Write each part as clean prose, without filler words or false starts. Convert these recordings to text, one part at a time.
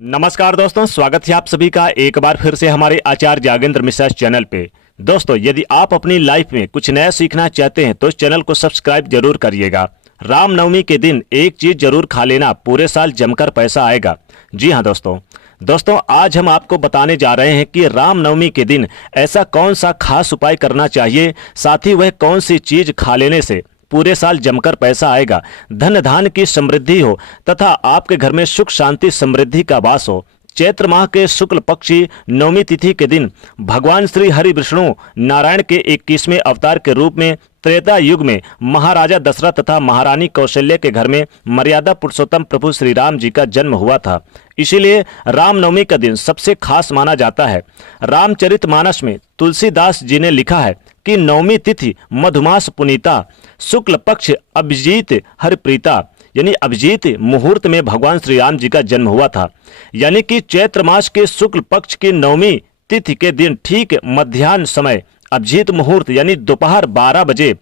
नमस्कार दोस्तों, स्वागत है आप सभी का एक बार फिर से हमारे आचार्य जागेंद्र मिश्रा चैनल पे। दोस्तों, यदि आप अपनी लाइफ में कुछ नया सीखना चाहते हैं तो इस चैनल को सब्सक्राइब जरूर करिएगा। रामनवमी के दिन एक चीज जरूर खा लेना, पूरे साल जमकर पैसा आएगा। जी हाँ दोस्तों, आज हम आपको बताने जा रहे हैं कि रामनवमी के दिन ऐसा कौन सा खास उपाय करना चाहिए, साथ ही वह कौन सी चीज खा लेने से पूरे साल जमकर पैसा आएगा, धन धान की समृद्धि हो तथा आपके घर में सुख शांति समृद्धि का वास हो। चैत्र माह के शुक्ल पक्षी नवमी तिथि के दिन भगवान श्री हरि विष्णु नारायण के 21वें अवतार के रूप में त्रेता युग में महाराजा दशरथ तथा महारानी कौशल्या के घर में मर्यादा पुरुषोत्तम प्रभु श्री राम जी का जन्म हुआ था। इसीलिए रामनवमी का दिन सबसे खास माना जाता है। रामचरितमानस में तुलसीदास जी ने लिखा है कि नवमी तिथि मधुमास पुनीता, शुक्ल पक्ष अभिजीत हरिप्रीता, यानी अभिजीत मुहूर्त में भगवान श्री राम जी का जन्म हुआ था। यानी कि चैत्र मास के शुक्ल पक्ष की नवमी तिथि के दिन ठीक मध्याह्न समय अभिजीत मुहूर्त यानी दोपहर 12 बजे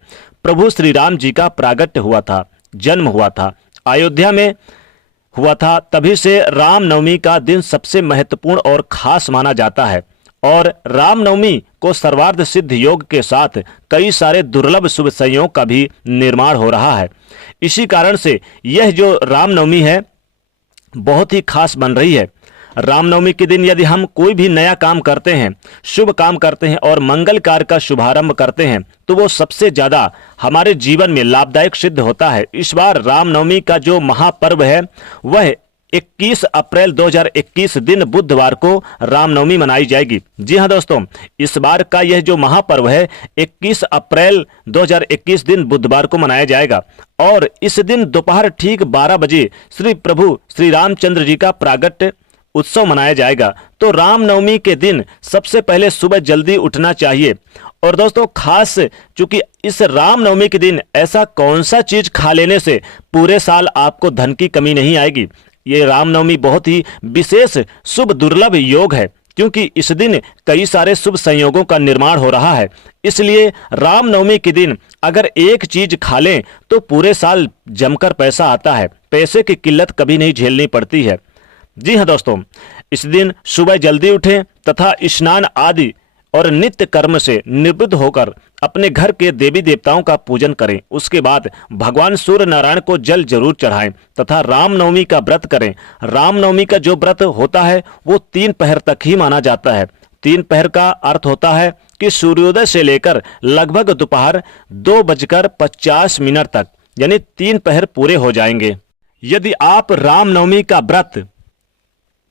प्रभु श्री राम जी का प्रागट्य हुआ था, जन्म हुआ था, अयोध्या में हुआ था। तभी से रामनवमी का दिन सबसे महत्वपूर्ण और खास माना जाता है। और रामनवमी को सर्वार्थ सिद्ध योग के साथ कई सारे दुर्लभ शुभ संयोग का भी निर्माण हो रहा है। इसी कारण से यह जो रामनवमी है बहुत ही खास बन रही है। रामनवमी के दिन यदि हम कोई भी नया काम करते हैं, शुभ काम करते हैं और मंगल कार्य का शुभारंभ करते हैं तो वो सबसे ज्यादा हमारे जीवन में लाभदायक सिद्ध होता है। इस बार रामनवमी का जो महापर्व है वह 21 अप्रैल 2021 दिन बुधवार को रामनवमी मनाई जाएगी। जी हाँ दोस्तों, इस बार का यह जो महापर्व है 21 अप्रैल 2021 दिन बुधवार को मनाया जाएगा और इस दिन दोपहर ठीक 12 बजे श्री प्रभु श्री रामचंद्र जी का प्रागट्य उत्सव मनाया जाएगा। तो रामनवमी के दिन सबसे पहले सुबह जल्दी उठना चाहिए। और दोस्तों, खास चूंकि इस रामनवमी के दिन ऐसा कौन सा चीज खा लेने से पूरे साल आपको धन की कमी नहीं आएगी। ये रामनवमी बहुत ही विशेष शुभ दुर्लभ योग है क्योंकि इस दिन कई सारे शुभ संयोगों का निर्माण हो रहा है। इसलिए रामनवमी के दिन अगर एक चीज खा लें तो पूरे साल जमकर पैसा आता है, पैसे की किल्लत कभी नहीं झेलनी पड़ती है। जी हाँ दोस्तों, इस दिन सुबह जल्दी उठें तथा स्नान आदि और नित्य कर्म से निवृत्त होकर अपने घर के देवी देवताओं का पूजन करें। उसके बाद भगवान सूर्य नारायण को जल जरूर चढ़ाएं तथा रामनवमी का व्रत करें। रामनवमी का जो व्रत होता है वो 3 पहर तक ही माना जाता है। 3 पहर का अर्थ होता है कि सूर्योदय से लेकर लगभग दोपहर 2:50 तक, यानी 3 पहर पूरे हो जाएंगे। यदि आप रामनवमी का व्रत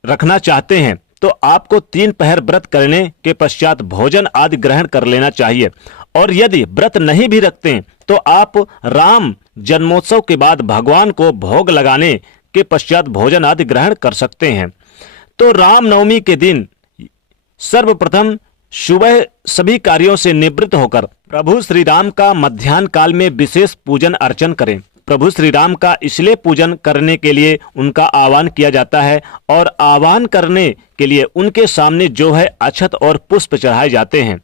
रखना चाहते हैं तो आपको 3 पहर व्रत करने के पश्चात भोजन आदि ग्रहण कर लेना चाहिए। और यदि व्रत नहीं भी रखते हैं तो आप राम जन्मोत्सव के बाद भगवान को भोग लगाने के पश्चात भोजन आदि ग्रहण कर सकते हैं। तो रामनवमी के दिन सर्वप्रथम सुबह सभी कार्यों से निवृत्त होकर प्रभु श्री राम का मध्याह्न काल में विशेष पूजन अर्चन करें। प्रभु श्री राम का इसलिए पूजन करने के लिए उनका आह्वान किया जाता है और आह्वान करने के लिए उनके सामने जो है अक्षत और पुष्प चढ़ाए जाते हैं।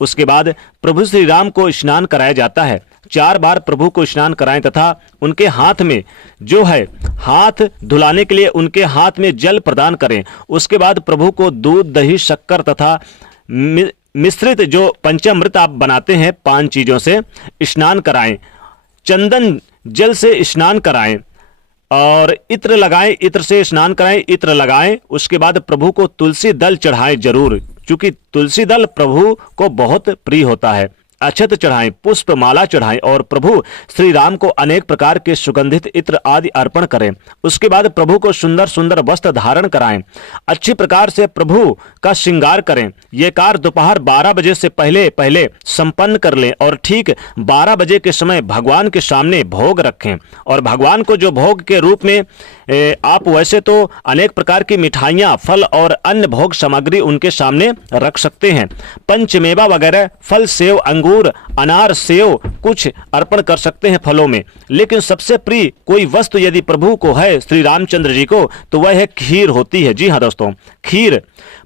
उसके बाद प्रभु श्री राम को स्नान कराया जाता है। 4 बार प्रभु को स्नान कराएं तथा उनके हाथ में जो है हाथ धुलाने के लिए उनके हाथ में जल प्रदान करें। उसके बाद प्रभु को दूध, दही, शक्कर तथा मिश्रित जो पंचामृत आप बनाते हैं 5 चीजों से स्नान कराएं। चंदन जल से स्नान कराएं और इत्र लगाएं, इत्र से स्नान कराएं, इत्र लगाएं। उसके बाद प्रभु को तुलसी दल चढ़ाएं जरूर, क्योंकि तुलसी दल प्रभु को बहुत प्रिय होता है। अक्षत चढ़ाएं, पुष्प माला चढ़ाएं और प्रभु श्री राम को अनेक प्रकार के सुगंधित इत्र आदि अर्पण करें। उसके बाद प्रभु को सुंदर सुंदर वस्त्र धारण कराएं, अच्छी प्रकार से प्रभु का श्रृंगार करें। ये कार्य दोपहर 12 बजे से पहले पहले संपन्न कर लें और ठीक 12 बजे के समय भगवान के सामने भोग रखें। और भगवान को जो भोग के रूप में आप वैसे तो अनेक प्रकार की मिठाइयाँ, फल और अन्य भोग सामग्री उनके सामने रख सकते हैं। पंचमेवा वगैरह फल, सेव, अंगूर, अनार, सेव कुछ अर्पण कर सकते हैं फलों में। लेकिन सबसे प्रिय कोई वस्तु यदि प्रभु को है, श्री रामचंद्र जी को, तो वह है खीर होती है। जी हाँ दोस्तों, खीर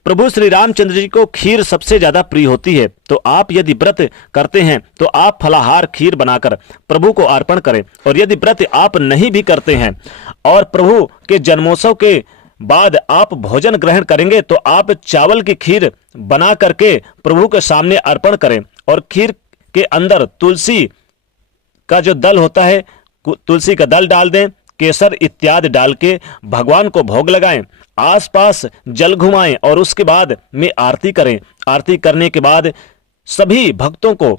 प्रभु श्री रामचंद्र जी को खीर सबसे ज्यादा प्रिय होती है। तो आप यदि व्रत करते हैं तो आप फलाहार खीर बनाकर प्रभु को अर्पण करें। और यदि व्रत आप नहीं भी करते हैं और प्रभु के जन्मोत्सव के बाद आप भोजन ग्रहण करेंगे तो आप चावल की खीर बना करके प्रभु के सामने अर्पण करें और खीर के अंदर तुलसी का जो दल होता है, तुलसी का दल डाल दें, केसर इत्यादि डाल के भगवान को भोग लगाएं, आसपास जल घुमाएं और उसके बाद में आरती करें। आरती करने के बाद सभी भक्तों को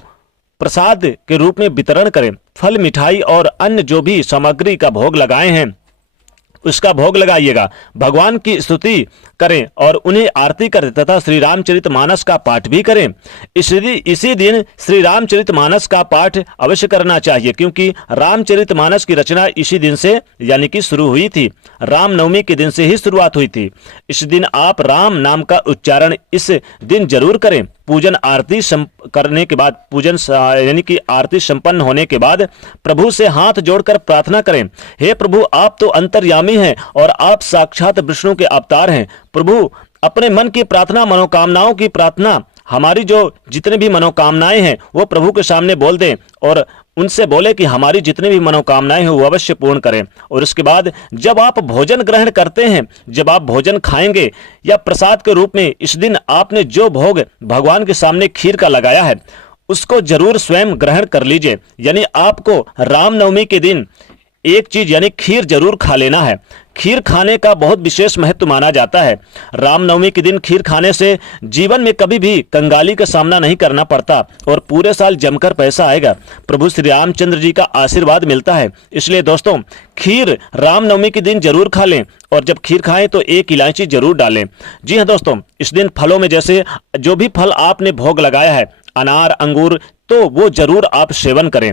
प्रसाद के रूप में वितरण करें। फल, मिठाई और अन्य जो भी सामग्री का भोग लगाए हैं उसका भोग लगाइएगा। भगवान की स्तुति करें और उन्हें आरती करें तथा श्री रामचरितमानस का पाठ भी करें। इसी दिन श्री रामचरितमानस का पाठ अवश्य करना चाहिए, क्योंकि रामचरितमानस की रचना इसी दिन से यानी कि शुरू हुई थी। रामनवमी के दिन से ही शुरुआत हुई थी। इस दिन आप राम नाम का उच्चारण इस दिन जरूर करें। पूजन आरती करने के बाद, पूजन यानी कि आरती संपन्न होने के बाद प्रभु से हाथ जोड़कर प्रार्थना करें, हे प्रभु, आप तो अंतर्यामी हैं और आप साक्षात विष्णु के अवतार हैं। प्रभु, अपने मन की प्रार्थना, मनोकामनाओं की प्रार्थना, हमारी जो जितने भी मनोकामनाएं हैं वो प्रभु के सामने बोल दें और उनसे बोले कि हमारी जितनी भी मनोकामनाएं हैं वो अवश्य पूर्ण करें। और उसके बाद जब आप भोजन ग्रहण करते हैं, जब आप भोजन खाएंगे या प्रसाद के रूप में, इस दिन आपने जो भोग भगवान के सामने खीर का लगाया है उसको जरूर स्वयं ग्रहण कर लीजिए। यानी आपको रामनवमी के दिन एक चीज यानी खीर जरूर खा लेना है। खीर खाने का बहुत विशेष महत्व माना जाता है। रामनवमी के दिन खीर खाने से जीवन में कभी भी कंगाली का सामना नहीं करना पड़ता और पूरे साल जमकर पैसा आएगा। प्रभु श्री रामचंद्र जी का आशीर्वाद मिलता है। इसलिए दोस्तों, खीर रामनवमी के दिन जरूर खा लें और जब खीर खाएं तो एक इलायची जरूर डालें। जी हाँ दोस्तों, इस दिन फलों में जैसे जो भी फल आपने भोग लगाया है, अनार, अंगूर, तो वो जरूर आप सेवन करें।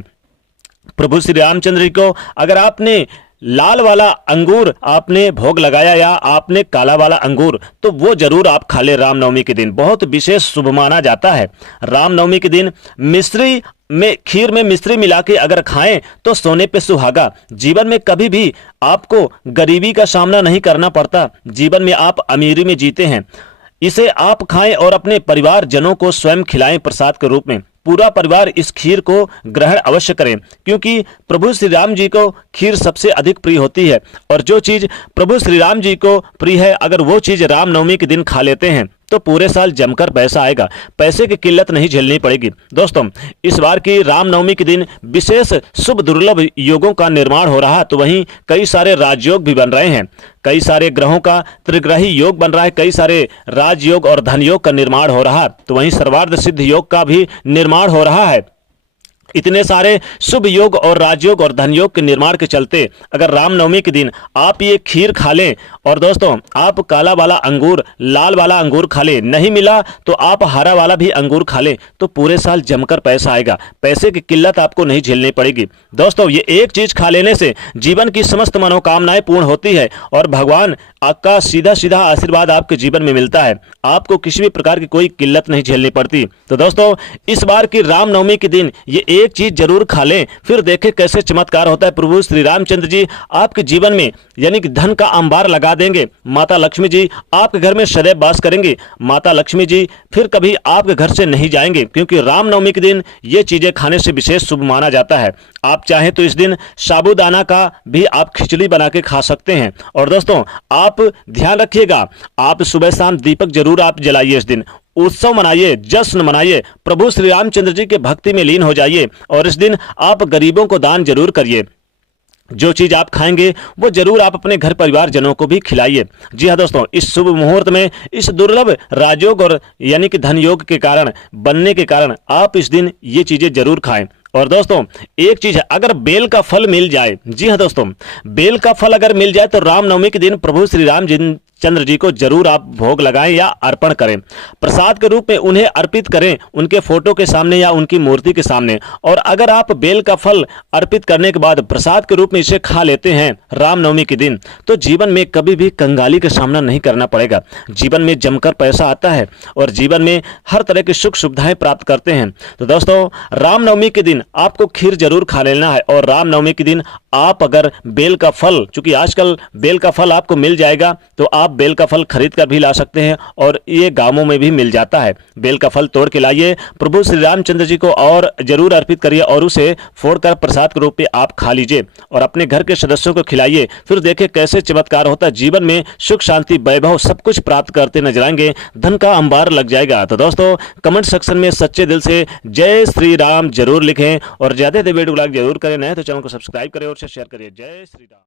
प्रभु श्री रामचंद्र जी को अगर आपने लाल वाला अंगूर आपने भोग लगाया या आपने काला वाला अंगूर, तो वो जरूर आप खा ले। रामनवमी के दिन बहुत विशेष शुभ माना जाता है। रामनवमी के दिन मिश्री में, खीर में मिश्री मिला के अगर खाएं तो सोने पे सुहागा। जीवन में कभी भी आपको गरीबी का सामना नहीं करना पड़ता, जीवन में आप अमीरी में जीते हैं। इसे आप खाएं और अपने परिवार जनों को स्वयं खिलाएं प्रसाद के रूप में। पूरा परिवार इस खीर को ग्रहण अवश्य करें, क्योंकि प्रभु श्री राम जी को खीर सबसे अधिक प्रिय होती है और जो चीज प्रभु श्री राम जी को प्रिय है, अगर वो चीज रामनवमी के दिन खा लेते हैं तो पूरे साल जमकर पैसा आएगा, पैसे की किल्लत नहीं झेलनी पड़ेगी। दोस्तों, इस बार की रामनवमी के दिन विशेष शुभ दुर्लभ योगों का निर्माण हो रहा है, तो वहीं कई सारे राजयोग भी बन रहे हैं। कई सारे ग्रहों का त्रिग्रही योग बन रहा है, कई सारे राजयोग और धन योग का निर्माण हो रहा है, तो वहीं सर्वार्थ सिद्ध योग का भी निर्माण हो रहा है। इतने सारे शुभ योग और राजयोग और धन योग के निर्माण के चलते अगर रामनवमी के दिन आप ये खीर खा लें और दोस्तों आप काला वाला अंगूर, लाल वाला अंगूर खा लें, नहीं मिला तो आप हरा वाला भी अंगूर खा लें, तो पूरे साल जमकर पैसा आएगा, पैसे की किल्लत आपको नहीं झेलनी पड़ेगी। दोस्तों, ये एक चीज खा लेने से जीवन की समस्त मनोकामनाएं पूर्ण होती है और भगवान आपका सीधा सीधा आशीर्वाद आपके जीवन में मिलता है। आपको किसी भी प्रकार की कोई किल्लत नहीं झेलनी पड़ती। तो दोस्तों, इस बार की रामनवमी के दिन ये एक चीज जरूर खा लें, फिर देखें कैसे चमत्कार होता है। प्रभु श्री रामचंद्र जी आपके जीवन में यानी कि धन का अंबार लगा देंगे। माता लक्ष्मी जी आपके घर में सदैव वास करेंगे। माता लक्ष्मी जी फिर कभी आपके घर से नहीं जाएंगे, क्योंकि रामनवमी के दिन ये चीजें खाने से विशेष शुभ माना जाता है। आप चाहें तो इस दिन साबूदाना का भी आप खिचड़ी बना के खा सकते हैं। और दोस्तों, आप ध्यान रखिएगा, आप सुबह शाम दीपक जरूर आप जलाइए। इस दिन उत्सव मनाइए, जश्न मनाइए, प्रभु श्री रामचंद्र जी के भक्ति में लीन हो जाइए और इस दिन आप गरीबों को दान जरूर करिए। जो चीज आप खाएंगे वो जरूर आप अपने घर परिवार जनों को भी खिलाइए। जी हाँ दोस्तों, इस शुभ मुहूर्त में इस दुर्लभ राजयोग और यानी कि धन योग के कारण बनने के कारण आप इस दिन ये चीजें जरूर खाएं। और दोस्तों, एक चीज है, अगर बेल का फल मिल जाए, जी हाँ दोस्तों, बेल का फल अगर मिल जाए तो रामनवमी के दिन प्रभु श्री राम चंद्र जी को जरूर आप भोग लगाएं या अर्पण करें। प्रसाद के रूप में उन्हें अर्पित करें, उनके फोटो के सामने या उनकी मूर्ति के सामने। और अगर आप बेल का फल अर्पित करने के बाद प्रसाद के रूप में इसे खा लेते हैं रामनवमी के दिन, तो जीवन में कभी भी कंगाली का सामना नहीं करना पड़ेगा। जीवन में जमकर पैसा आता है और जीवन में हर तरह की सुख सुविधाएं प्राप्त करते हैं। तो दोस्तों, रामनवमी के दिन आपको खीर जरूर खा लेना है और रामनवमी के दिन आप अगर बेल का फल, चूंकि आजकल बेल का फल आपको मिल जाएगा, तो आप बेल का फल खरीद कर भी ला सकते हैं और ये गांवों में भी मिल जाता है। बेल का फल तोड़ के लाइए, प्रभु श्री रामचंद्र जी को और जरूर अर्पित करिए और उसे फोड़कर प्रसाद के रूप में आप खा लीजिए और अपने घर के सदस्यों को खिलाइए। फिर देखिए कैसे चमत्कार होता है, जीवन में सुख शांति वैभव सब कुछ प्राप्त करते नजर आएंगे, धन का अंबार लग जाएगा। तो दोस्तों कमेंट सेक्शन में सच्चे दिल से जय श्री राम जरूर लिखें और ज्यादा वीडियो को लाइक जरूर करें। नए तो चैनल को सब्सक्राइब करें और शेयर करिए। जय श्री राम।